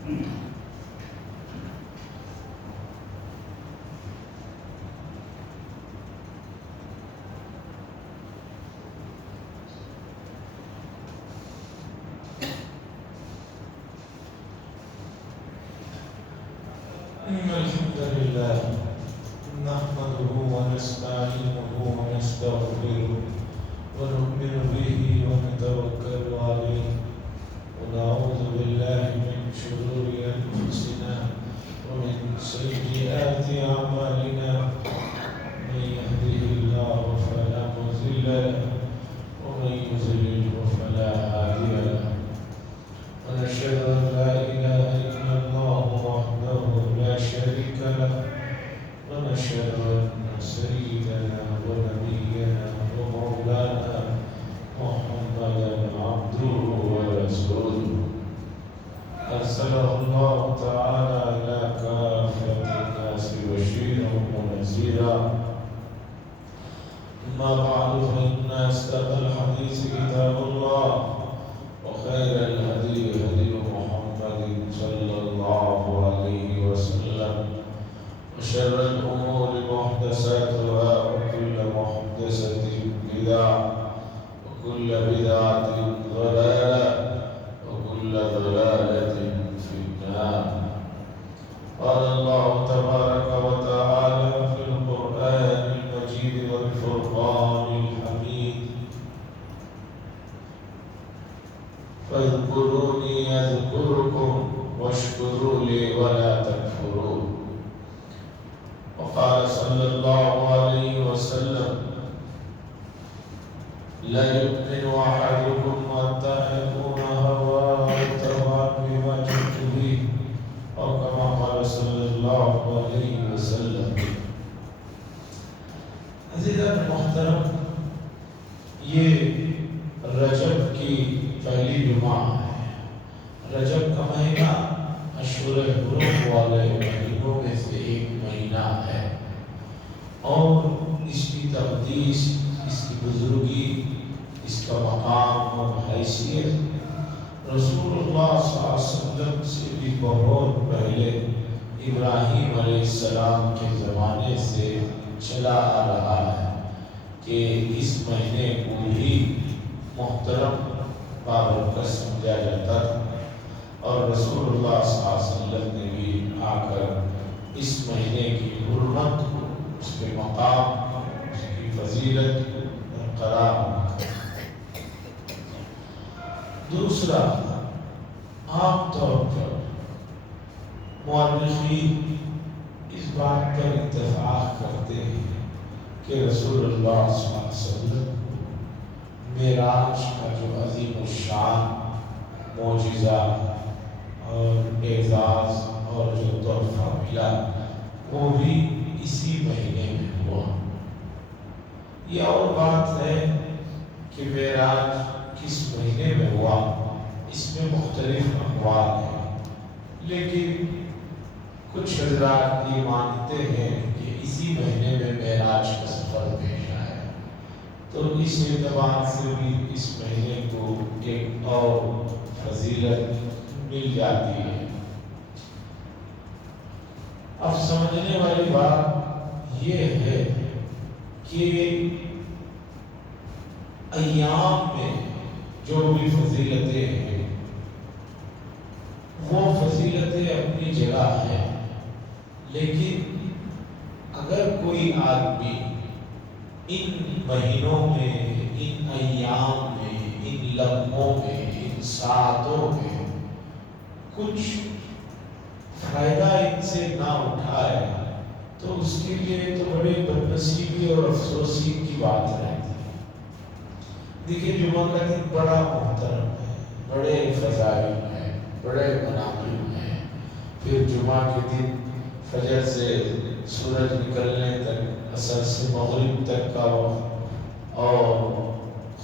الحمد لله نحمده ونستعينه ونستغفره ونؤمن به ونتوكل عليه ونعوذ بالله من شرور أنفسنا ومن سيئات أعمالنا من يهده الله فلا مضل له ومن يضلل فلا هادي له ونشهد أن لا إله إلا الله وحده لا شريك له ونشهد أن سيدنا ونبينا ومولانا محمدا عبده ورسوله أرسله الله تعالى إلى كافة الناس بشيرا ونذيرا أما بعد فإن أصدق الحديث كتاب الله وخير الهدي هدي محمد صلى الله عليه وسلم وشر الأمور محدثاتها وكل محدثة بدعة وكل بدعة ضلالة وكل ضلالة في النار. قال الله تبارك وتعالى في القرآن المجيد والفرقان الحميد فاذكروني أذكركم واشكروا لي ولا تكفرون. وقال صلى الله عليه وسلم لا يؤمن أحدكم حتى يكون هواه تبعا بما جئت به أو كما قال صلى الله عليه وسلم. عزیزان محترم، یہ رجب کی پہلی جمعہ ہے۔ رجب کا مہینہ اشہر حرم والے مہینوں میں سے ایک مہینہ ہے، اور اس کی تقدیس، اس کی بزرگی، اس کا مقام اور حیثیت رسول اللہ صلی اللہ علیہ وسلم سے بھی بہت پہلے ابراہیم علیہ السلام کے زمانے سے چلا آ رہا ہے کہ اس مہینے کو ہی محترم بابرکت سمجھا جاتا تھا، اور رسول اللہ صلی اللہ علیہ وسلم نے بھی آ کر اس مہینے کی حرمت کو، اس کے مقام، اس کی فضیلت کو برقرار رکھا۔ دوسرا، عام طور پر مورخین اس بات پر اتفاق کرتے ہیں کہ رسول اللہ صلی اللہ علیہ وسلم معراج کا جو عظیم الشان معجزہ اور اعزاز اور جو تحفہ ملا وہ بھی اسی مہینے میں ہوا۔ یہ اور بات ہے کہ معراج کس مہینے میں ہوا، اس میں مختلف اقوال ہیں، لیکن کچھ حضرات یہ مانتے ہیں کہ اسی مہینے میں معراج کا سفر پیش آیا، تو اس اعتبار سے بھی اس مہینے کو ایک اور فضیلت مل جاتی ہے۔ اب سمجھنے والی بات یہ ہے کہ ایام میں جو بھی فضیلتیں ہیں وہ فضیلتیں اپنی جگہ ہیں، لیکن اگر کوئی آدمی ان مہینوں میں، ان ایام میں، ان لمحوں میں، ان ساعتوں میں کچھ فائدہ ان سے نہ اٹھائے تو اس کے لیے تو بڑے بدنصیبی اور افسوسی کی بات رہتی ہے۔ دیکھیے، جمعہ کا دن بڑا محترم ہے، بڑے فضائل ہیں، بڑے مناقب ہیں۔ پھر جمعہ کے دن فجر سے سورج نکلنے تک، عصر سے مغرب تک کا وقت، اور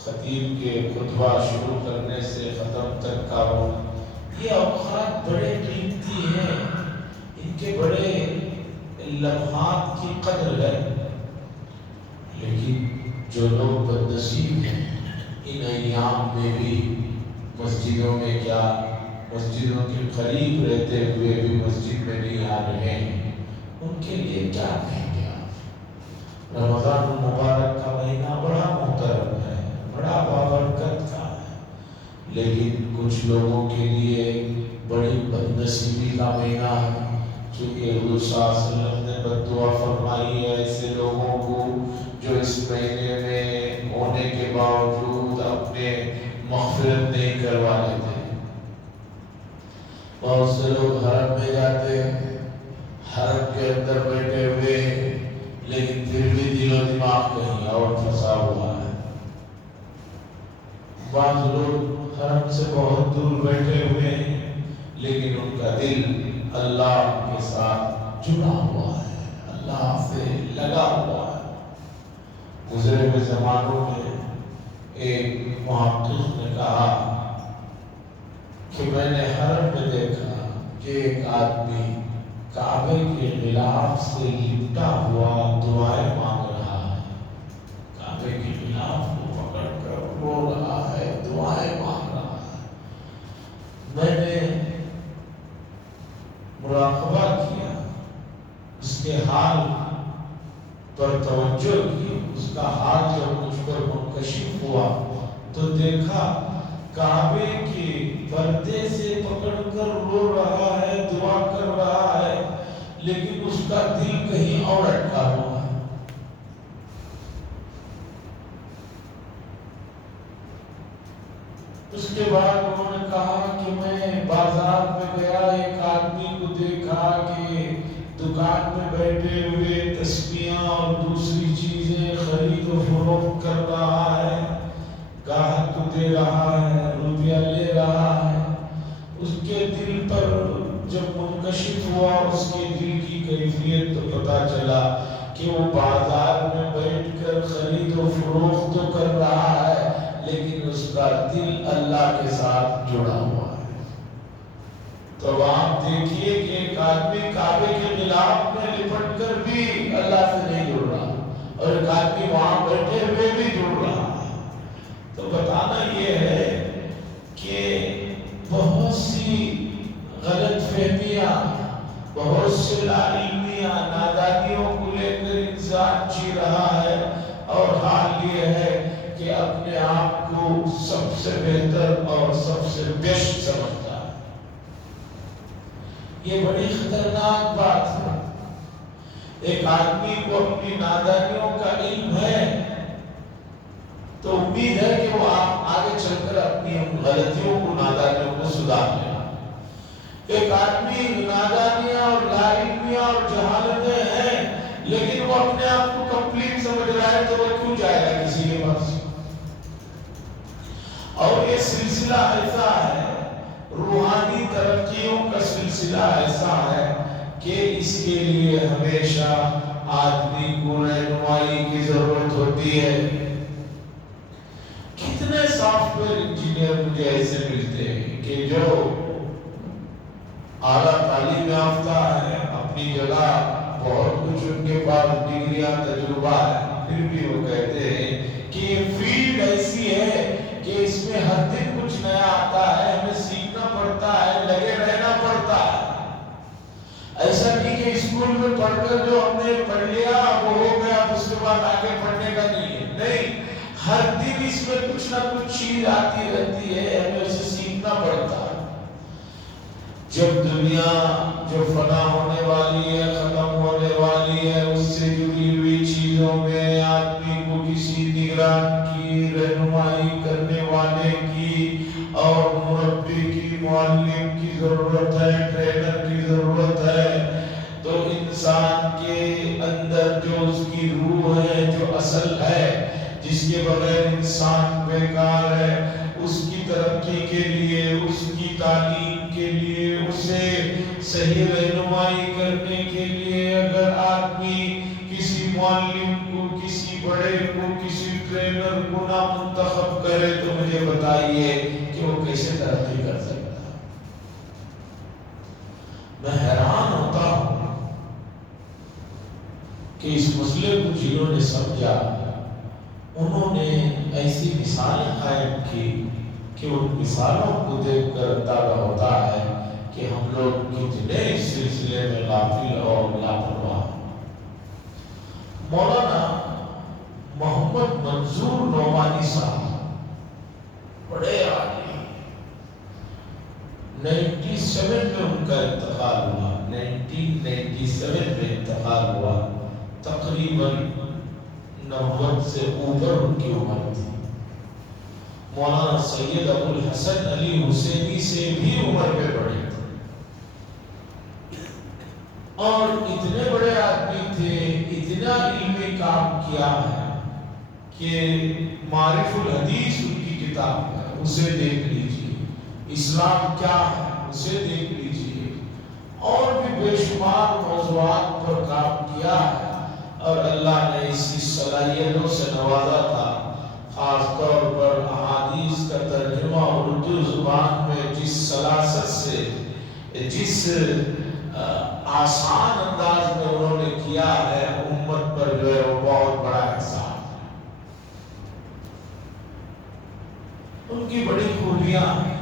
خطیب کے خطبہ شروع کرنے سے ختم تک کا وقت، یہ اوقات بڑے قیمتی ہیں، ان کے بڑے لمحات کی قدر ہے۔ لیکن جو لوگ بدنصیب ہیں، ان ایام میں بھی مسجدوں میں کیا، مسجدوں کے قریب رہتے ہوئے بھی مسجد میں نہیں آ رہے ہیں، ان کے لیے کیا کہیں گے آپ؟ رمضان المبارک کا مہینہ بڑا محترم ہے، بڑا بابرکت کا ہے، لیکن کچھ لوگوں کے لیے بڑی بدنصیبی کا مہینہ ہے، چونکہ حضور صلی اللہ علیہ وسلم نے بد دعا فرمائی ہے ایسے لوگوں کو جو اس مہینے میں ہونے کے باوجود اپنے مغفرت نہیں کروا لیتے۔ بہت سے لوگ حرم میں جاتے ہیں، حرم کے اندر بیٹھے ہوئے ہیں، لیکن پھر بھی دل و دماغ کہیں اور پھنسا ہوا ہے۔ بعض لوگ حرم سے بہت دور بیٹھے ہوئے ہیں، لیکن ان کا دل اللہ کے ساتھ جڑا ہوا ہے، اللہ سے لگا ہوا ہے۔ گزرے ہوئے زمانوں میں ایک محقق نے کہا کہ میں نے حرم میں دیکھا کہ ایک آدمی کعبے کے غلاف سے لپٹا ہوا دعائیں مانگ رہا ہے، کعبے کے غلاف کو پکڑ کر رو رہا ہے، دعائیں مانگ رہا ہے۔ میں نے مراقبہ کیا، اس کے حال پر توجہ کی، اس کا حال جب مجھ پر منکشف ہوا تو دیکھا کعبے کے پردے سے پکڑ کر رو رہا ہے، دعا کر رہا ہے، لیکن اس کا دل کہیں اور اٹکا ہوا ہے۔ اس کے بعد انہوں نے کہا کہ میں بازار میں گیا، ایک آدمی کو دیکھا کہ دکان میں بیٹھے ہوئے تسبیحاں اور دوسری چیزیں خرید و فروخت کر رہا ہے، گاہک کو دے رہا ہے، روپیہ لے رہا ہے۔ اس کے دل پر جب منکشف ہوا اس کے دل کی کیفیت تو پتہ چلا کہ وہ بازار میں بیٹھ کر خرید و فروخت تو کر رہا ہے، لیکن اس کا دل اللہ کے ساتھ جڑا ہوا ہے۔ تو آپ دیکھیے کہ ایک آدمی کعبے کے غلاف میں لپٹ کر بھی اللہ سے نہیں جڑ رہا، اور ایک آدمی وہاں بیٹھے ہوئے بھی جڑ رہا ہے۔ تو بتانا یہ ہے کہ بہت سی غلط فہمیاں، بہت سے لا علمیاں، نادانیوں کو لے کر انسان جی رہا ہے، اور حال یہ ہے کہ اپنے آپ کو سب سے بہتر اور سب سے بیسٹ سمجھتا ہے۔ یہ بڑی خطرناک بات ہے۔ ایک آدمی کو اپنی نادانیوں کا علم ہے تو امید ہے کہ وہ آگے چل کر اپنی غلطیوں کو، نادانیوں کو سدھار لے۔ ایک آدمی نادانیاں اور لا علمیاں اور جہالتیں ہیں، لیکن وہ اپنے آپ کو کمپلیٹ سمجھ رہا ہے، تو وہ کیوں جائے گا کسی کے پاس؟ اور یہ سلسلہ ایسا ہے، روحانی ترقیوں کا سلسلہ ایسا ہے کہ اس کے لیے ہمیشہ آدمی کو رہنمائی کی ضرورت ہوتی ہے۔ کتنے سافٹ ویئر انجینئر مجھے ایسے ملتے ہیں کہ جو اعلیٰ تعلیم یافتہ ہے، اپنی جگہ بہت کچھ ان کے پاس ڈگریاں، تجربہ ہے، پھر بھی وہ کہتے ہیں کہ یہ فیلڈ ایسی ہے کہ اس میں ہر دن کچھ نیا آتا ہے، ہمیں سیکھنا پڑتا ہے، لگے رہنا پڑتا ہے۔ ایسا نہیں کہ اسکول میں پڑھ کر جو ہم نے پڑھ لیا وہ ہو گیا، اس کے بعد آگے پڑھنے کا نہیں ہے، نہیں، ہر دن اس میں کچھ نہ کچھ چیز آتی رہتی ہے، ہمیں اسے سیکھنا پڑتا ہے۔ جب دنیا جو فنا ہونے والی ہے، ختم ہونے والی ہے، اس سے جڑی ہوئی چیزوں میں آدمی کو کسی نگران کی، رہنمائی کرنے والے کی اور مربی کی، معلم کی ضرورت ہے، ٹرینر کی ضرورت ہے۔ تو انسان کے اندر جو اس کی روح ہے، جو اصل ہے، جس کے بغیر انسان بیکار ہے، اس کی ترقی کے لیے، اس کی تعلیم کے لیے، اسے صحیح رہنمائی کرنے کے لیے اگر آدمی کسی معلم کو، کسی بڑے کو، کسی ٹرینر کو نہ منتخب کرے تو مجھے بتائیے کہ وہ کیسے ترقی کر سکتا ہے؟ میں حیران ہوتا ہوں کہ اس مسئلے کو جنہوں نے سمجھا، انہوں نے ایسی مثالیں قائم کی کہ ان مثالوں کو دیکھ کر اندازہ ہوتا ہے کہ ہم لوگ کتنے اس سلسلے میں غافل اور لاپرواہ۔ مولانا محمد منظور نعمانی صاحب بڑے آدمی، 97 میں ان کا انتقال ہوا، 1997 میں انتقال ہوا، تقریباً 90 سے اوپر ان کی عمر تھی۔ مولانا سید ابو الحسن علی حسینی سے بھی عمر میں بڑے تھے، اور اتنے بڑے آدمی تھے، اتنا علمی کام کیا ہے کہ معارف الحدیث ان کی کتاب ہے، اسے دیکھ لیجیے، اسلام کیا ہے اسے دیکھ لیجیے، اور بھی بے شمار موضوعات پر کام کیا ہے، اور اللہ نے اسی صلاحیتوں سے نوازا تھا، خاص طور پر احادیث کا ترجمہ اردو زبان میں جس سلاست سے، جس آسان انداز میں انہوں نے کیا ہے، امت پر جو ہے وہ بہت بڑا احسان ہے۔ ان کی بڑی خوبیاں ہیں،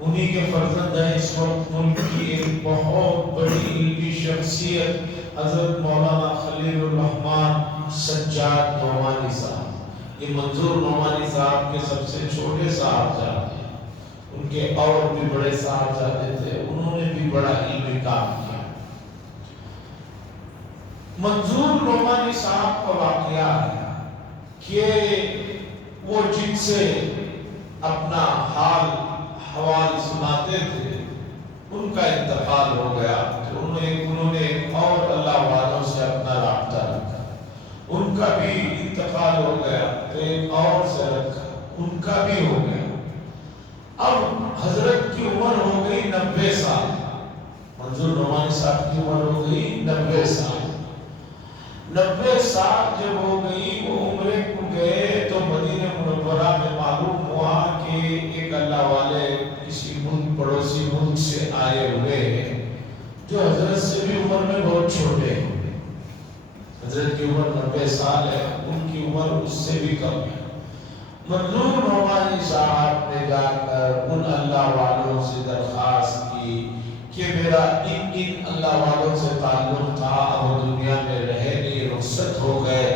انہی کے فرزند ہیں اس وقت ملک کی ایک بہت بڑی علمی شخصیت حضرت مولانا خلیل الرحمن سجاد نعمانی صاحب۔ یہ منظور نعمانی صاحب کے سب سے چھوٹے صاحبزادے ہیں، ان کے اور بھی بڑے صاحبزادے تھے، انہوں نے بھی بڑا علمی کام کیا۔ منظور نعمانی صاحب کا واقعہ ہے کہ وہ جن سے اپنا حال حوال سناتے تھے، ان کا انتقال ہو گیا، تو انہوں نے اور اللہ والوں سے اپنا رابطہ رکھا، ان کا بھی انتقال ہو گیا تو ایک اور سے رکھا، ان کا بھی ہو گیا۔ اب حضرت کی عمر ہو گئی 90 سال، منظور نعمانی صاحب کی عمر ہو گئی 90 سال۔ 90 سال جب ہو گئی، وہ عمرے کو گئے تو مدینہ منورہ میں معلوم ہوا کہ ایک اللہ والے کسی ملک پڑوسی ملک سے آئے ہوئے ہیں، جو حضرت سے بھی عمر میں بہت چھوٹے ہیں۔ حضرت کی عمر 90 سال ہے، ان کی عمر اس سے بھی کم ہے۔ منظور نعمانی صاحب نے جا کر ان اللہ والوں سے درخواست کی کہ میرا ان اللہ والوں سے تعلق تھا، اب دنیا میں رہے نہیں، رخصت ہو گئے،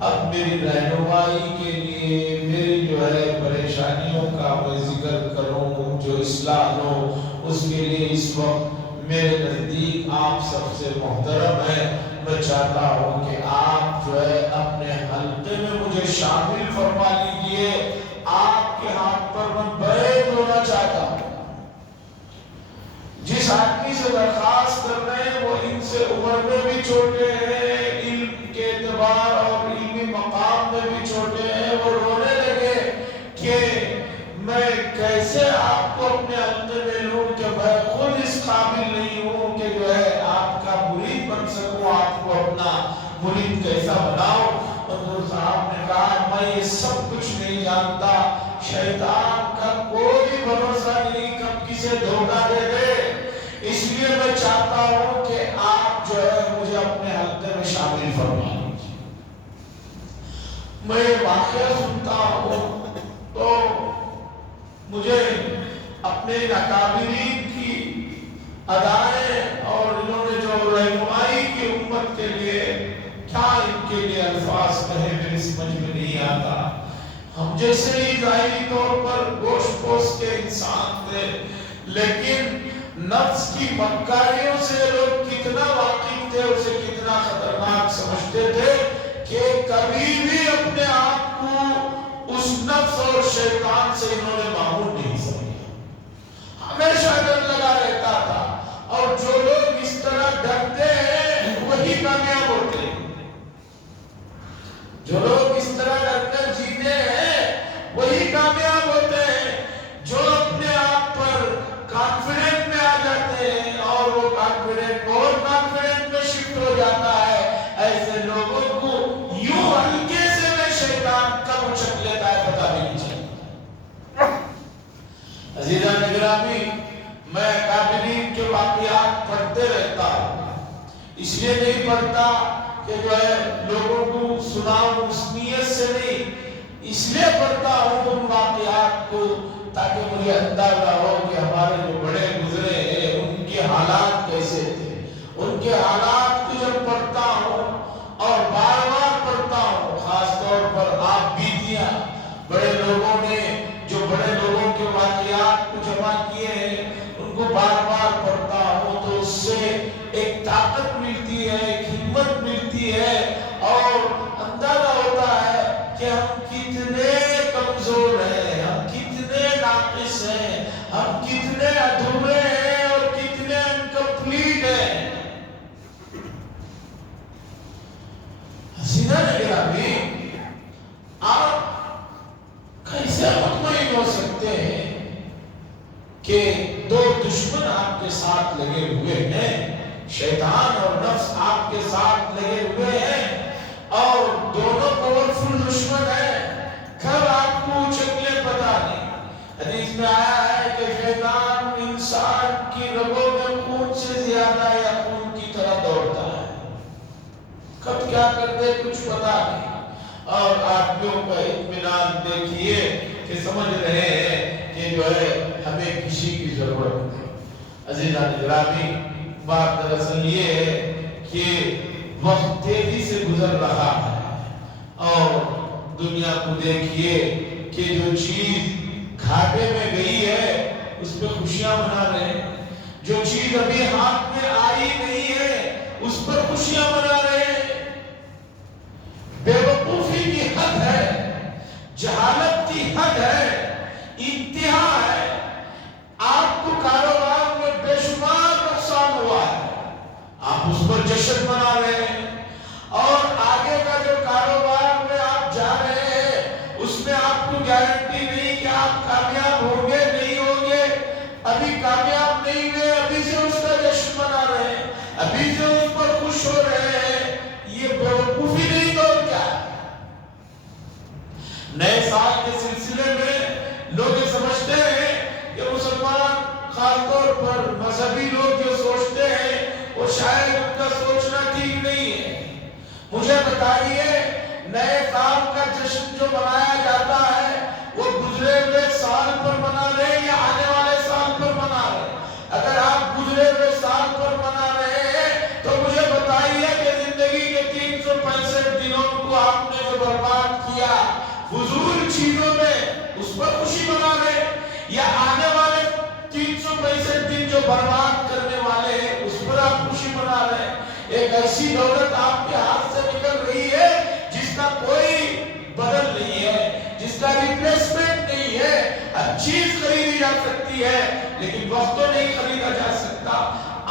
اب میری رہنمائی کے لیے میری جو ہے پریشانیوں کا میں ذکر کروں، جو اصلاح ہو، اس کے لیے اس وقت میرے نزدیک آپ سب سے محترم ہے، میں چاہتا ہوں کہ آپ جو ہے اپنے حلقے میں مجھے شامل فرما لیجئے، آپ کے ہاتھ پر میں بیعت ہونا چاہتا ہوں۔ جس آدمی سے درخواست کر رہے ہیں وہ ان سے عمر میں بھی چھوٹے ہیں، علم کے اعتبار اور علمی مقام میں بھی چھوٹے ہیں، وہ رونے لگے کہ میں کیسے آپ کو اپنے حلقے میں لوں، کہ میں خود اس قابل نہیں ہوں کہ جو ہے آپ کا مرید بن سکوں، آپ کو اپنا مرید کیسا بناؤ۔ حضور صاحب نے کہا میں یہ سب کچھ نہیں جانتا، شیطان کا کوئی بھروسہ نہیں کب کسے دھوکہ دے دے، اس لیے میں چاہتا ہوں کہ آپ جو ہے مجھے اپنے حلقے میں شامل فرما لیجیے۔ میں واقعہ سنتا ہوں تو مجھے اپنے اکابرین کی ادائیں اور انہوں نے جو رہنمائی کی امت کے لیے کیا ان کے لیے الفاظ کہے میری سمجھ میں نہیں آتا۔ ہم جیسے ہی ظاہری طور پر گوشت پوش کے انسان تھے، لیکن نفس کی مکاریوں سے لوگ کتنا واقف تھے، اسے کتنا خطرناک سمجھتے تھے کہ کبھی بھی اپنے آپ کو اس نفس اور شیطان سے انہوں نے معمول نہیں سمجھا، ہمیشہ ڈر لگا رہتا تھا، اور جو لوگ اس طرح ڈرتے ہیں وہی کامیاب ہوتے ہیں، جو لوگ اس طرح ڈر کر جیتے ہیں وہی کامیاب ہوتے ہیں، جو اپنے آپ پر کانفیڈنٹ میں آ جاتے ہیں اور وہ کانفیڈنٹ بہت کانفیڈنٹ میں شفٹ ہو جاتا ہے، ایسے لوگوں کو یوں ہلکے سے میں شیطان کب اچک لیتا ہے پتہ بھی نہیں چلتا۔ عزیزان گرامی، میں اکابرین کے واقعات پڑھتے رہتا ہوں، اس لیے نہیں پڑھتا کہ جو ہے لوگوں کو سناؤں اس نیت سے نہیں، اس لیے پڑھتا ہوں ان واقعات کو تاکہ مجھے اندازہ ہو کہ ہمارے جو بڑے گزرے ہیں ان کے حالات کیسے تھے. ان کے حالات کو جب پڑھتا ہوں اور بار بار پڑھتا ہوں، خاص طور پر آپ بیتیاں بڑے لوگوں نے جو بڑے لوگوں کے واقعات کو جمع کیے ہیں ان کو بار بار پڑھتا ہوں تو اس سے ایک طاقت ملتی ہے، ایک ہمت ملتی ہے اور اندازہ ہوتا ہے کہ ہم کتنے کمزور ہیں، ہم کتنے ناقص ہیں، ہم کتنے ادھورے ہیں اور کتنے انکمپلیٹ ہیں. حسینہ نگرامی، آپ کیسے مطمئن ہو سکتے ہیں کہ دو دشمن آپ کے ساتھ لگے ہوئے ہیں، شیطان اور نفس آپ کے ساتھ لگے ہوئے ہیں اور دونوں پاورفل دشمن ہیں، کب آپ کو شکلیں پتا نہیں. حدیث میں آیا ہے کہ شیطان انسان کی رگوں میں خون سے زیادہ یا خون کی طرح دوڑتا ہے، کب کیا کر دے کچھ پتا نہیں. اور آدمیوں کا اطمینان دیکھیے کہ سمجھ رہے ہیں کہ جو ہے ہمیں کسی کی ضرورت ہے. عزیزان گرامی، بات دراصل یہ ہے کہ وقت تیزی سے گزر رہا ہے اور دنیا کو دیکھیے کہ جو چیز گھاٹے میں گئی ہے اس پہ خوشیاں منا رہے ہیں، جو چیز ابھی ہاتھ میں آئی نہیں ہے اس پر خوشیاں منا رہے ہیں. بے وقوفی کی حد ہے، جہالت کی حد ہے، انتہا ہے. آپ کو کاروبار میں بے شمار نقصان ہوا ہے، آپ اس پر جشن منا رہے ہیں اور آگے کا جو کاروبار میں آپ جا رہے ہیں اس میں آپ کو گارنٹی نہیں کہ آپ کامیاب ہوں گے نہیں ہوں گے. ابھی کامیاب نہیں ہوئے، ابھی سے اس کا جشن منا رہے ہیں، ابھی سے اس پر خوش ہو رہے ہیں. یہ بے وقوفی نہیں تو کیا؟ نئے سال کے سلسلے میں لوگ یہ سمجھتے ہیں کہ مسلمان خاص طور پر مذہبی لوگ جو سوچتے ہیں وہ شاید ان کا سوچنا ٹھیک نہیں ہے. مجھے بتائیے نئے سال کا جشن جو منایا جاتا ہے وہ گزرے ہوئے سال پر منا رہے یا آنے والے سال پر منا رہے؟ اگر آپ گزرے ہوئے سال پر منا رہے ہیں تو مجھے بتائیے کہ زندگی کے 365 دنوں کو آپ نے جو برباد کیا فضول چیزوں میں اس پر خوشی منا رہے یا آنے والے 365 دن جو برباد کرنے والے ہیں اس پر آپ خوشی منا رہے ہیں؟ ایک ایسی دولت آپ کے ہاتھ سے نکل رہی ہے جس کا کوئی بدل نہیں ہے، جس کا ریپلیسمنٹ نہیں ہے. ہر چیز خریدی جا سکتی ہے لیکن وقت تو نہیں خریدا جا سکتا.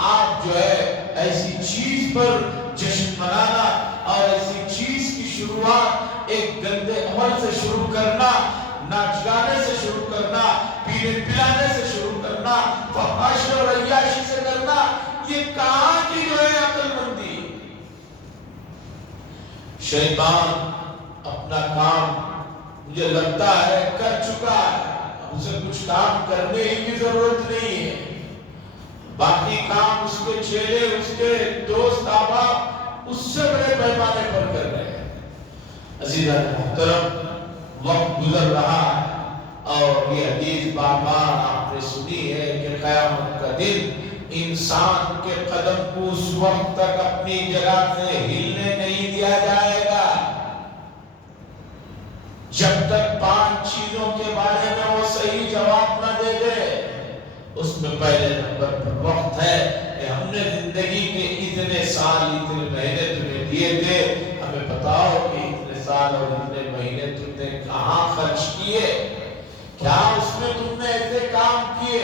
آپ جو ہے ایسی چیز پر جشن منانا اور ایسی چیز کی شروعات ایک گندے عمل سے شروع کرنا، ناچ گانے سے شروع کرنا، پینے پلانے سے شروع کرنا، فحاشی اور عیاشی سے کرنا، یہ کہاں کی جو ہے عقل مندی؟ شیطان اپنا کام مجھے لگتا ہے کر چکا ہے، اسے کچھ کام کرنے کی ضرورت نہیں ہے. باقی کام اس کے چیلے، اس کے دوست احباب اس سے بڑے پیمانے پر کر رہے ہیں. عزیزان محترم، وقت گزر رہا ہے اور یہ حدیث بار بار آپ نے سنی ہے کہ قیامت کا دن انسان کے قدم کو اس وقت تک اپنی جگہ سے ہلنے نہیں دیا جائے گا جب تک 5 چیزوں کے بارے میں وہ صحیح جواب نہ دے دے. اس میں پہلے نمبر پر وقت ہے کہ ہم نے زندگی کے اتنے سال اتنے مہینے تمہیں دیے تھے، ہمیں بتاؤ کہ اتنے سال اور اتنے مہینے تم نے کہاں خرچ کیے، کیا اس میں تم نے ایسے کام کیے؟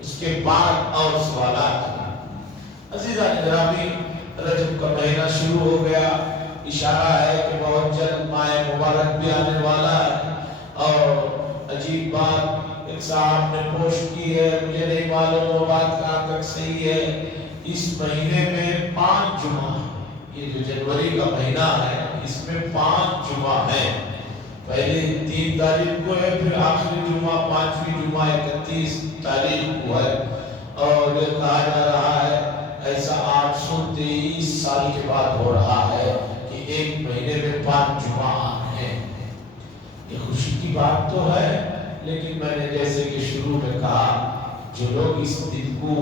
اس کے بعد اور سوالات. عزیزان گرامی، رجب کا مہینہ شروع ہو گیا، اشارہ ہے کہ بہت جلد ماہ مبارک بھی آنے والا ہے. اور عجیب بات ایک صاحب نے پوسٹ کی ہے، مجھے نہیں معلوم وہ بات کہاں تک صحیح ہے، اس مہینے میں 5 جمعہ، یہ جو جنوری کا مہینہ ہے اس میں 5 جمعہ ہیں. پہلے 3 تاریخ کو ہے، پھر آخری جمعہ 5ویں جمعہ 31 تاریخ کو ہے. اور یہ کہا جا رہا ہے ایسا 823 سال کے بعد ہو رہا ہے کہ ایک مہینے میں 5 جمعہ ہیں. بات تو ہے، لیکن میں نے جیسے کہ شروع میں کہا، جو لوگ اس دن کو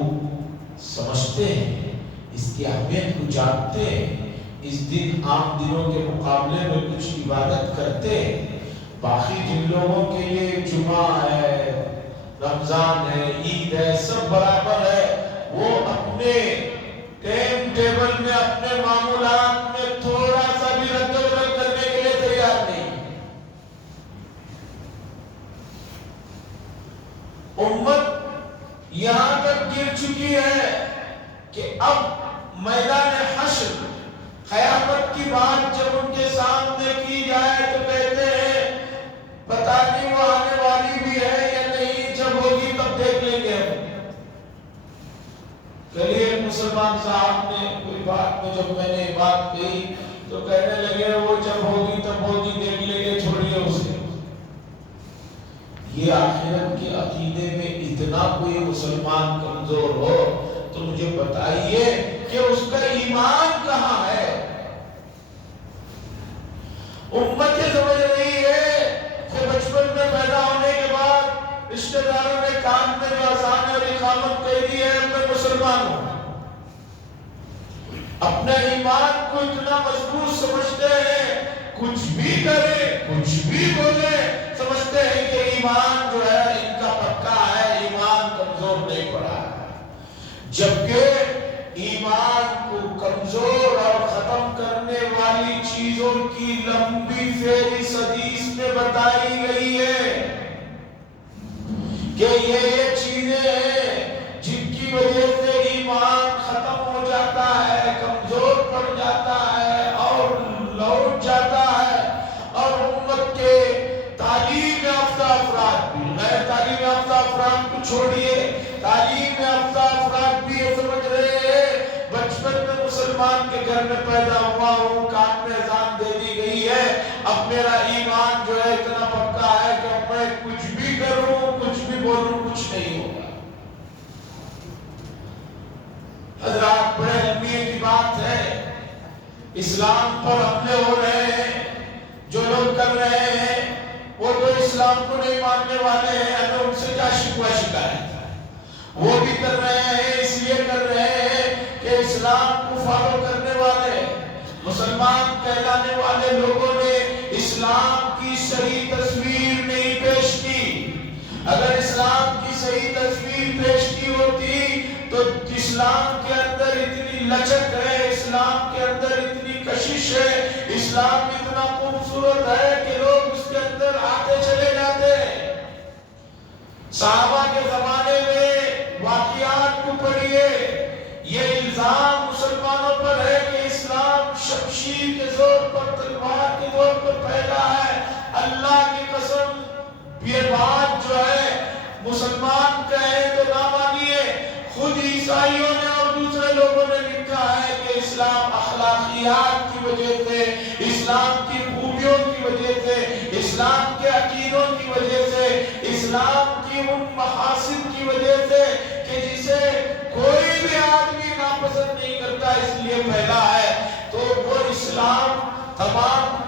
سمجھتے ہیں، اس کی اہمیت کو جانتے ہیں، اس دن عام دنوں کے مقابلے میں کچھ عبادت کرتے ہیں، باقی جن لوگوں کے لیے جمعہ ہے، رمضان ہے، عید ہے، سب برابر ہے، وہ اپنے ٹائم ٹیبل میں، اپنے معمولات میں تھوڑا سا بھی رد و بدل کرنے کے لیے تیار نہیں۔ امت یہاں تک گر چکی ہے کہ اب میدان حشر، قیامت کی بات جب ان کے سامنے کی جائے تو کہتے ہیں پتہ نہیں وہ آنے والی بھی ہے یا نہیں، جب ہوگی تب دیکھ لیں گے ہم۔ کل ایک مسلمان صاحب نے کوئی بات میں، جب میں نے بات کہی تو کہنے لگے وہ جب ہوگی تب ہوگی، دیکھ لیں گے، چھوڑیے اسے۔ یہ آخرت کے عقیدے میں اتنا کوئی مسلمان کمزور ہو تو مجھے بتائیے کہ اس کا ایمان کہاں ہے؟ امت یہ سمجھ رہی ہے کہ بچپن میں پیدا ہونے کے بعد رشتہ داروں نے کان میں جو اذان اور اقامت کہہ دی ہے میں مسلمان ہوں۔ اپنے ایمان کو اتنا مضبوط سمجھتے ہیں، کچھ بھی کرے، کچھ بھی بولے، سمجھتے ہیں کہ ایمان جو ہے ان کا پکا ہے، ایمان کمزور نہیں پڑا ہے۔ جبکہ ایمان کو کمزور اور ختم کرنے والی چیزوں کی لمبی فہرست حدیث میں بتائی گئی ہے کہ یہ چیزیں ہیں جن کی وجہ سے ایمان ختم ہو جاتا ہے، کمزور پڑ جاتا ہے اور لوٹ جاتا ہے۔ اور امت کے تعلیم یافتہ افراد بھی، غیر تعلیم یافتہ افراد کو چھوڑیے، تعلیم یافتہ افراد بھی یہ سمجھ رہے ہیں بچپن میں مسلمان کے گھر میں پیدا ہوا ہوں، کان میں اذان دے دی گئی ہے، اب میرا ایمان جو ہے اتنا پکا ہے کہ اب میں کچھ بھی کروں، کچھ بھی بولوں، کچھ نہیں ہوگا۔ حضرات بڑے اہمیت کی بات ہے، اسلام پر حملے ہو رہے ہیں، جو لوگ کر رہے ہیں وہ تو اسلام کو نہیں ماننے والے ہیں، ہمیں ان سے کیا شکوہ شکایت ہے؟ وہ بھی کر رہے ہیں، اس لیے کر رہے ہیں کہ اسلام کو فالو کرنے والے، مسلمان کہلانے والے لوگوں نے اسلام کی صحیح تصویر نہیں پیش کی۔ اگر اسلام کی صحیح تصویر پیش کی ہوتی تو اسلام کے اندر اتنی لچک ہے، اسلام کے اندر اتنی کشش ہے، اسلام اتنا خوبصورت ہے کہ لوگ اس کے اندر آتے چلے جاتے۔ صحابہ کے زمانے میں واقعات کو پڑھیے، یہ الزام مسلمانوں پر ہے کہ اسلام شمشیر کے زور پر، تلوار کے زور پر پھیلا ہے۔ اللہ کی قسم یہ بات جو ہے مسلمان کہے تو نہ مانیے، خود عیسائیوں نے اور دوسرے لوگوں نے لکھا ہے کہ اسلام اخلاقیات کی وجہ سے، اسلام کی خوبیوں کی وجہ سے، اسلام کے عقیدوں کی وجہ سے، اسلام کی ان محاسن کی وجہ سے کہ جسے کوئی بھی آدمی ناپسند نہیں کرتا اس لیے پھیلا ہے، تو وہ اسلام تمام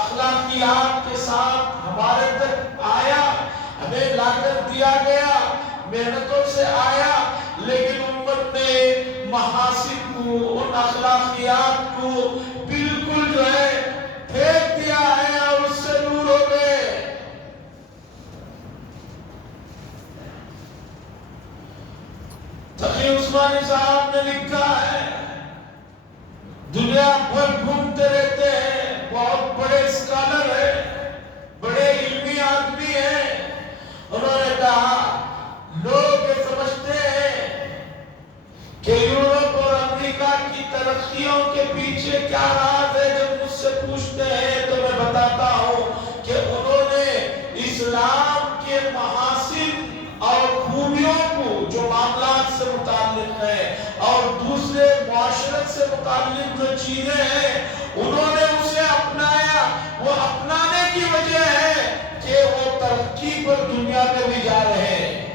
اخلاقیات کے ساتھ ہمارے تک آیا، ہمیں لا کر دیا گیا، محنتوں سے آیا، لیکن امت نے محاسن کو، ان اخلاقیات کو بالکل جو ہے پھینک دیا ہے اور اس سے دور ہو گئے۔ تقی عثمانی صاحب نے لکھا ہے، دنیا بھر گھومتے رہتے ہیں، بہت بڑے اسکالر ہیں، بڑے علمی آدمی ہیں، انہوں نے کہا لوگ یہ سمجھتے ہیں کہ یورپ اور امریکہ کی ترقیوں کے پیچھے کیا راز ہے، جب مجھ سے پوچھتے ہیں تو میں بتاتا ہوں کہ انہوں نے اسلام کے محاسن اور خوبیوں کو جو معاملات سے متعلق ہے اور دوسرے معاشرت سے متعلق جو چیزیں ہیں انہوں نے اسے اپنایا۔ وہ اپنانے کی وجہ ہے کہ وہ ترقی پر دنیا میں بھی جا رہے ہیں۔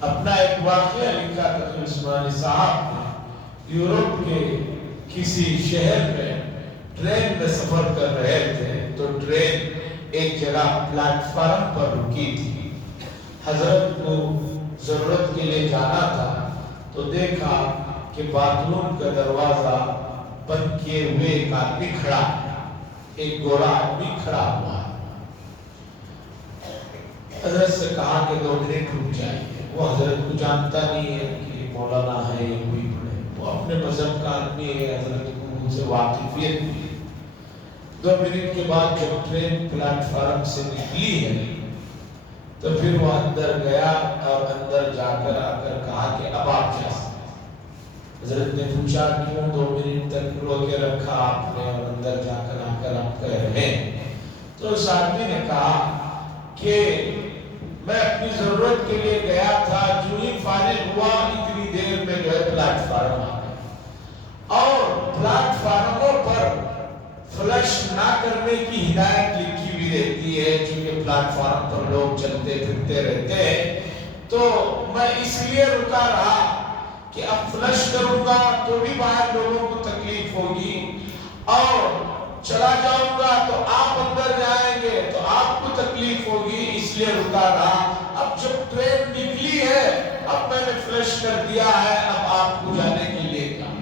اپنا ایک واقعہ لکھا تقی عثمانی صاحب نے، یورپ کے کسی شہر میں ٹرین میں سفر کر رہے تھے تو ٹرین ایک جگہ پلیٹ فارم پر رکی تھی. حضرت کو ضرورت کے لیے جانا تھا تو دیکھا کہ باتھ روم کا دروازہ بند کیے ہوئے ایک آدمی کھڑا، ایک گورا آدمی کھڑا ہوا. حضرت سے کہا کہ 2 منٹ رک جائیے. وہ حضرت کو جانتا نہیں ہے کہ مولانا ہے یا کوئی بڑے، وہ اپنے مذہب کا آدمی ہے، حضرت کو ان سے واقفیت بھی. 2 منٹ کے بعد جب ٹرین پلیٹ فارم سے نکلی ہے تو پھر وہ اندر گیا اور اندر جا کر آ کر کہا کہ اب آپ جا سکتے. حضرت نے پوچھا کیوں 2 منٹ تک رو کے رکھا آپ نے اور اندر جا کر آ کر آپ کہہ رہے ہیں؟ تو اس آدمی نے کہا کہ میں اپنی ضرورت کے لیے گیا تھا، جو ہی فارغ ہوا اتنی دیر میں جو ہے پلیٹ فارم آ گیا، اور پلیٹ فارموں پر فلش نہ کرنے کی ہدایت لکھی بھی رہتی ہے، چونکہ پلیٹ فارم پر لوگ چلتے پھرتے رہتے ہیں. تو میں اس لیے رکا رہا کہ اب فلش کروں گا تو بھی باہر لوگوں کو تکلیف ہوگی، اور چلا جاؤں گا تو آپ اندر جائیں گے تو آپ کو تکلیف ہوگی، اس لیے رکا رہا. اب جب ٹرین نکلی ہے اب میں نے فلش کر دیا ہے، اب آپ کو جانے کے لیے کہا.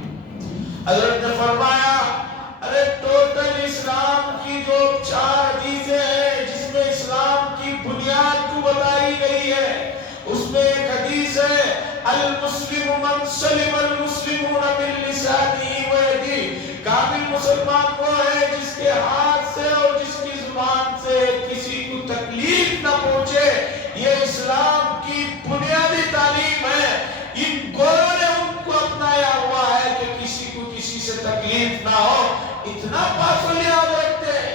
حضرت نے فرمایا ارے ٹوٹل اسلام کی جو 4 حدیثیں ہیں جس میں اسلام کی بنیاد کو بتائی گئی ہے، اس میں ایک حدیث ہے المسلم من سلم المسلمون من لسانه ويده. کامل مسلمان وہ ہے جس کے ہاتھ سے اور جس کی زبان سے کسی کو تکلیف نہ پہنچے. یہ اسلام کی بنیادی تعلیم ہے. ان گوروں نے ان کو اپنایا ہوا ہے کہ کسی کو کسی سے تکلیف نہ ہو. اتنا پاس و لحاظ رکھتے ہیں.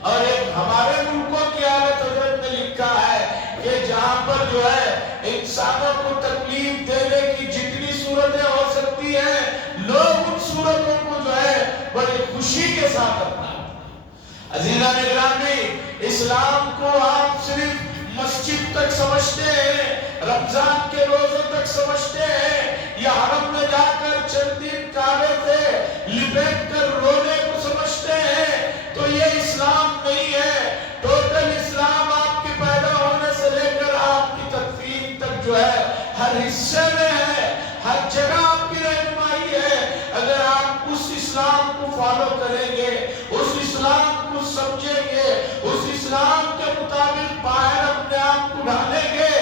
اور ایک ہمارے ملکوں کی حالت حضرت نے لکھا ہے کہ جہاں پر جو ہے انسانوں کو تکلیف دینے کی جتنی صورتیں ہو سکتی ہیں، لوگ ان صورتوں کو جو ہے بڑی خوشی کے ساتھ اپناتے ہیں. عزیزان گرامی، اسلام کو آپ صرف مسجد تک سمجھتے ہیں، رمضان کے روزوں تک سمجھتے ہیں، یا حرم میں جا کر چند دن کعبے سے لپٹ کر رونے کو سمجھتے ہیں، تو یہ اسلام نہیں ہے. ٹوٹل اسلام آپ کے پیدا ہونے سے لے کر آپ کی تدفین تک جو ہے ہر حصے میں ہے، ہر جگہ آپ کی رہنمائی ہے. اگر آپ اس اسلام کو فالو کریں گے، اس اسلام کو سمجھیں گے، اس اسلام کے مطابق باہر اپنے آپ کو ڈالیں گے،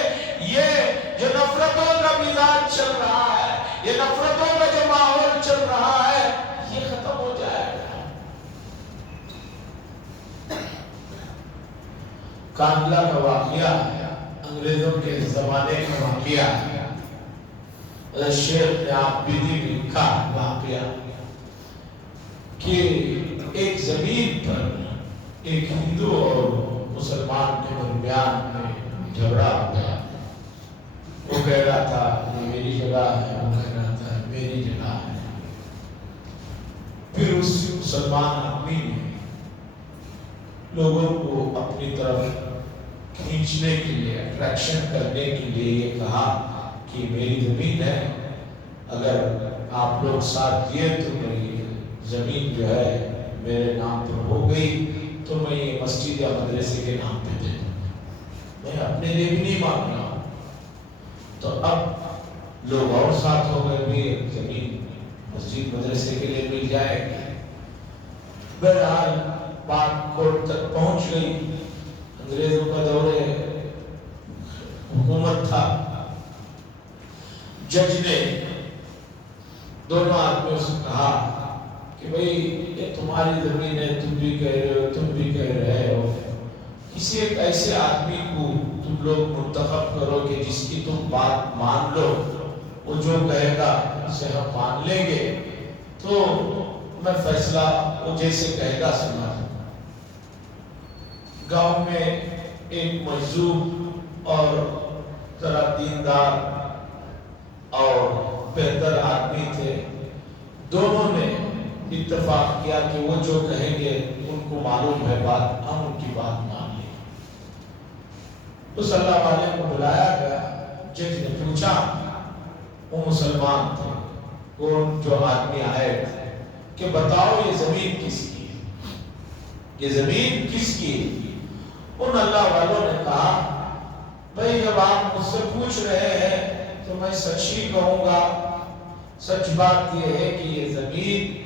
یہ جو نفرتوں کا مزاج چل رہا ہے، یہ نفرتوں کا جو ماحول چل رہا ہے، یہ ختم ہو جائے گا. کاندلا کا واقعہ انگریزوں کے زمانے کا واقعہ ہے. شیخ نے آپ بھی لکھا واقعہ کہ ایک زمین پر ایک ہندو اور مسلمان کے درمیان میں جھگڑا ہو گیا. وہ کہہ رہا تھا یہ میری جگہ ہے، وہ کہہ رہا تھا میری جگہ ہے. پھر اس مسلمان آدمی نے لوگوں کو اپنی طرف کھینچنے کے لیے، اٹریکشن کرنے کے لیے یہ کہا کہ میری زمین ہے، اگر آپ لوگ ساتھ دیے تو میری زمین جو ہے میرے نام پر ہو گئی تو میں یہ مسجد یا مدرسے کے نام پہ دے دوں گا، میں اپنے لیے بھی نہیں مانگ رہا ہوں. تو اب لوگ اور ساتھ ہو گئے بھی زمین مسجد مدرسے کے لیے مل جائے گی. بہرحال بات کورٹ تک پہنچ گئی. انگریزوں کا دور حکومت تھا. جج نے دونوں آدمیوں سے کہا کہ بھئی یہ تمہاری زمین ہے، تم بھی کہہ رہے ہو، تم بھی کہہ رہے ہو، کسی ایک ایسے آدمی کو تم لوگ منتخب کرو کہ جس کی تم بات مان لو، وہ جو کہے گا اسے ہم مان لیں گے، تو میں فیصلہ وہ جیسے کہے گا سنا دوں. گاؤں میں ایک مجذوب اور ذرا دیندار اور بہتر آدمی تھے. دونوں نے اتفاق کیا کہ وہ جو کہیں گے ان کو معلوم ہے بات، ہم ان کی بات مان لیں. اس اللہ والے کو بلایا گیا. جج نے پوچھا، وہ مسلمان تھے، وہ جو آدمی آئے تھے، کہ بتاؤ یہ زمین کس کی ہے؟ یہ زمین کس کی ہے؟ ان اللہ والوں نے کہا بھئی جب آپ مجھ سے پوچھ رہے ہیں تو میں سچ ہی کہوں گا. سچ بات یہ ہے کہ یہ زمین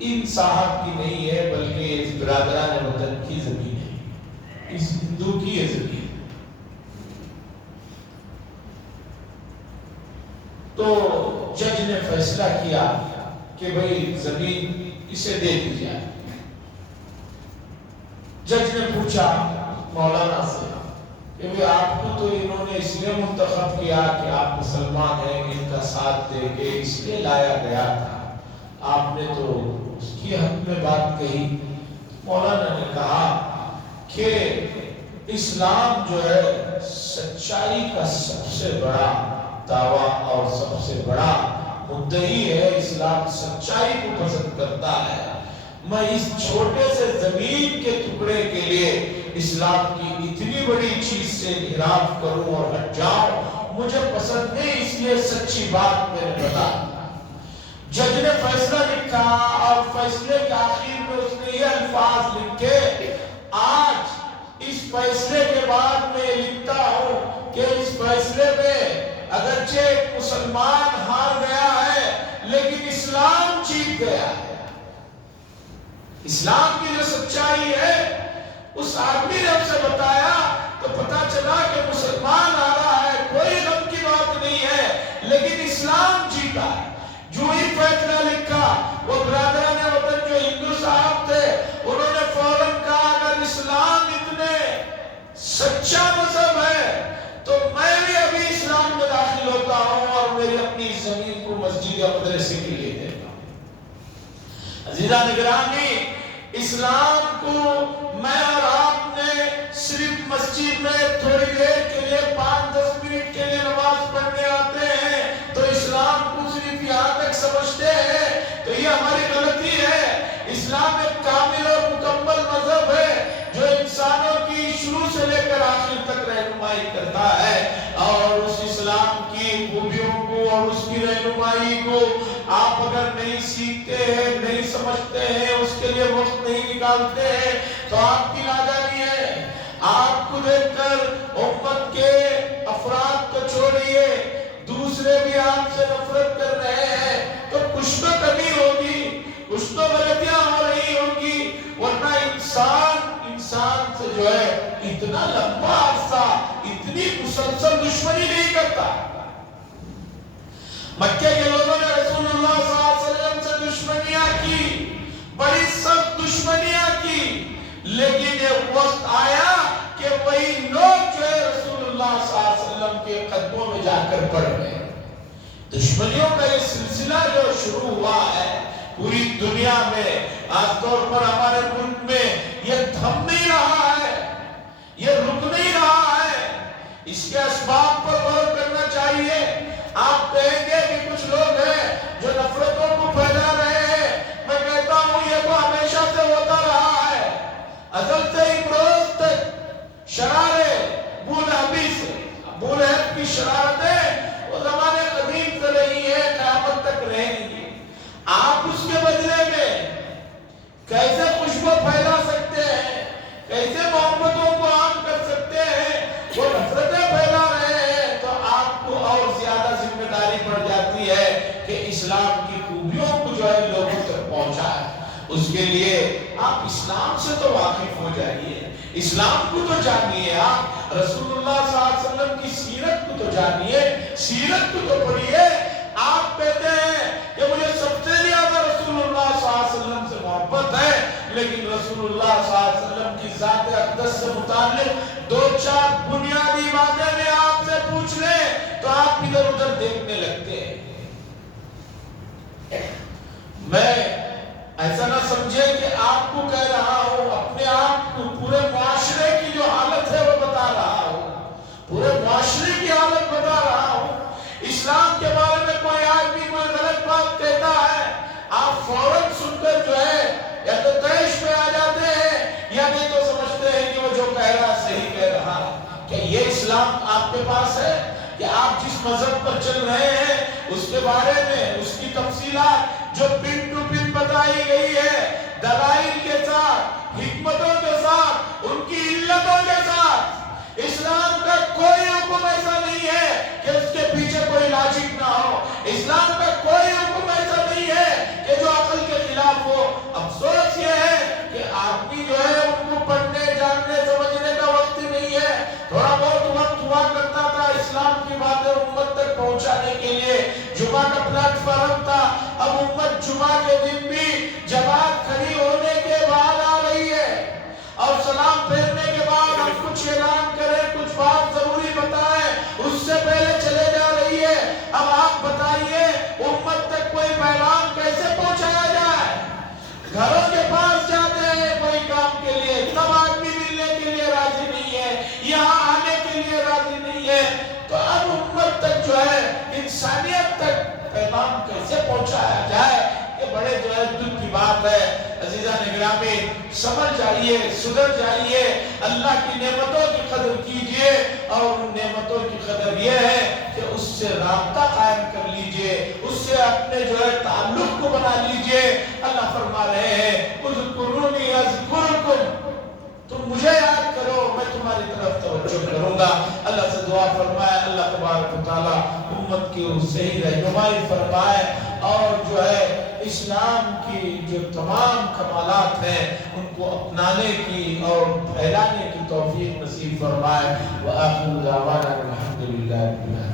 ان صاحب کی نہیں ہے بلکہ اس برادران وطن کی زمین ہے، اس ہندو کی یہ زمین. تو جج نے فیصلہ کیا کہ بھئی زمین اسے دے دی جائے. جج نے پوچھا مولانا سے کہ بھئی آپ کو تو انہوں نے اس لیے منتخب کیا کہ آپ مسلمان ہیں، ان کا ساتھ دے کے اس لیے لایا گیا تھا، آپ نے تو اس کی حق میں بات کہی. مولانا نے کہا کہ اسلام جو ہے سچائی کا سب سے بڑا دعویٰ اور سب سے بڑا مدعی ہے. اسلام سچائی کو پسند کرتا ہے. میں اس چھوٹے سے زمین کے ٹکڑے کے لیے اسلام کی اتنی بڑی چیز سے انحراف کروں اور ہٹ جاؤں، مجھے پسند نہیں، اس لیے سچی بات میں نے بتا. جج نے فیصلہ لکھا اور فیصلے کے آخر میں اس نے یہ الفاظ لکھے، آج اس فیصلے کے بعد میں لکھتا ہوں کہ اس فیصلے میں اگرچہ ایک مسلمان ہار گیا ہے لیکن اسلام جیت گیا ہے. اسلام کی جو سچائی ہے اس آدمی نے ہم سے بتایا تو پتا چلا کہ مسلمان آ رہا ہے، کوئی غم کی بات نہیں ہے، لیکن اسلام جیتا ہے. جو ہی فیصلہ لکھا وہ برادران وطن جو ہندو صاحب تھے انہوں نے فوراً کہا اگر اسلام اتنے سچا مذہب ہے تو میں بھی ابھی اسلام میں داخل ہوتا ہوں اور میری اپنی زمین کو مسجد یا مدرسے کے لیے دیتا ہوں. عزیزان گرامی، اسلام کو میں اور آپ نے صرف مسجد میں تھوڑی دیر کے لیے 5-10 منٹ کے لیے نماز پڑھنے آتے ہیں تو اسلام کو صرف یہاں تک سمجھتے ہیں، تو یہ ہماری غلطی ہے. اسلام ایک کامل اور مکمل مذہب ہے جو انسانوں کی شروع سے لے کر آخر تک رہنمائی کرتا ہے، اور اس اسلام کی خوبیوں کو اور اس کی رہنمائی کو آپ اگر نہیں سیکھتے ہیں، نہیں سمجھتے ہیں، اس کے لیے وقت نہیں نکالتے ہیں تو آپ کی نادانی ہے. آپ کو دیکھ کر امت کے افراد کو چھوڑیے دوسرے بھی آپ سے نفرت کر رہے ہیں تو کچھ تو کمی ہوگی، کچھ تو غلطیاں ہو رہی ہوگی، ورنہ انسان سے جو ہے اتنا لمبا عرصہ اتنی مسلسل دشمنی نہیں کرتا. مکے کے لوگوں نے رسول اللہ صلی اللہ علیہ وسلم سے دشمنیاں کی، بڑی سخت دشمنیاں کی، لیکن یہ وقت آیا کہ وہی لوگ جو ہے رسول اللہ صلی اللہ علیہ وسلم کے قدموں میں جا کر پڑ گئے. دشمنیوں کا یہ سلسلہ جو شروع ہوا ہے پوری دنیا میں، خاص طور پر ہمارے ملک میں، یہ تھم نہیں رہا ہے، یہ رک نہیں رہا ہے. اس کے اسباب پر غور کرنا چاہیے. آپ کہیں گے کہ کچھ لوگ ہیں جو نفرتوں کو پھیلا رہے ہیں، میں کہتا ہوں یہ تو ہمیشہ سے ہوتا رہا ہے. ازل سے ہی روز تک شراریں ابو لہب کی شرارتیں وہ زمانے قدیم سے رہی ہے، قیامت تک رہیں گی. آپ اس کے بدلے میں کیسے خوشبو پھیلا سکتے ہیں، کیسے محبتوں کو عام کر سکتے ہیں؟ وہ نفرتیں پھیلا رہے ہیں تو آپ کو اور زیادہ ذمہ داری پڑ جاتی ہے کہ اسلام کی خوبیوں کو جو ہے لوگوں تک پہنچائے. اس کے لیے آپ اسلام سے تو واقف ہو جائیے، اسلام کو تو جانیے، آپ رسول اللہ صلی اللہ علیہ وسلم کی سیرت کو تو جانیے، سیرت کو تو پڑھیے. آپ کہتے ہیں کہ مجھے سب سے زیادہ رسول اللہ صلی اللہ علیہ وسلم سے محبت ہے، لیکن رسول اللہ صلی اللہ علیہ وسلم کی ذات اقدس سے متعلق 2-4 بنیادی باتیں میں آپ سے پوچھ لیں تو آپ ادھر ادھر دیکھنے لگتے ہیں. میں ایسا نہ سمجھے کہ آپ کو کہہ رہا ہوں، اپنے آپ کو پورے معاشرے کی جو حالت ہے وہ بتا رہا ہوں، پورے معاشرے کی حالت بتا رہا ہوں. اسلام کے بارے میں کوئی آدمی کوئی غلط بات کہتا ہے، آپ فوراً سن کر جو ہے یا تو طیش پہ آ جاتے ہیں یا نہیں تو سمجھتے ہیں کہ وہ جو کہہ رہا صحیح کہہ رہا ہے. کہ یہ اسلام آپ کے پاس ہے کہ آپ جس مذہب پر چل رہے ہیں اس کے بارے میں اس کی تفصیلات جو پن ٹو پن بتائی گئی ہے، دلائل کے ساتھ، حکمت حکمتوں کے ساتھ، ان کی علتوں کے ساتھ۔ اسلام کا کوئی حکم ایسا نہیں ہے کہ اس کے پیچھے کوئی لاجک نہ ہو۔ اسلام کا کوئی حکم ایسا نہیں ہے کہ جو عقل کے خلاف ہو۔ افسوس یہ ہے کہ آدمی جو ہے ان کو پڑھنے، جاننے، سمجھنے کا وقت ہی نہیں ہے۔ تھوڑا بہت وقت ہوا کرتا تھا اسلام کی باتیں امت تک پہنچانے کے لیے، جمعہ کا پلیٹ فارم تھا۔ اب امت جمعہ کے دن بھی جماعت کھڑی ہونے کے بعد آ رہی ہے، اور سلام پھیرنے کے بعد ہم کچھ اعلان کریں، کچھ بات ضروری بتائیں، اس سے پہلے چلے جا رہی ہے۔ اب آپ بتائیے امت تک کوئی پیغام کیسے پہنچایا جائے؟ گھروں کے پاس جاتے ہیں کوئی کام کے لیے، تب آدمی ملنے کے لیے راضی نہیں ہے، یہاں آنے کے لیے راضی نہیں ہے۔ تو اب امت تک جو ہے، انسانیت تک پیغام کیسے پہنچایا جائے؟ یہ بڑے جو ہے دل کی بات ہے۔ عزیزان گرامی، سمجھ جائیے، سدھر جائیے، اللہ کی نعمتوں کی قدر کیجئے، اور ان نعمتوں کی قدر یہ ہے کہ اس سے رابطہ قائم کر لیجئے، اس سے اپنے جو ہے تعلق کو بنا لیجئے۔ اللہ فرما رہے ہیں اذکرونی اذکرکم، تم مجھے یاد کرو، میں تمہاری طرف توجہ کروں گا۔ اللہ سے دعا فرمائے اللہ تبارک و تعالیٰ امت کی صحیح رہنمائی فرمائے، اور جو ہے اسلام کی جو تمام کمالات ہیں ان کو اپنانے کی اور پھیلانے کی توفیق نصیب فرمائے۔ وآخر دعوانا الحمدللہ رب العالمین۔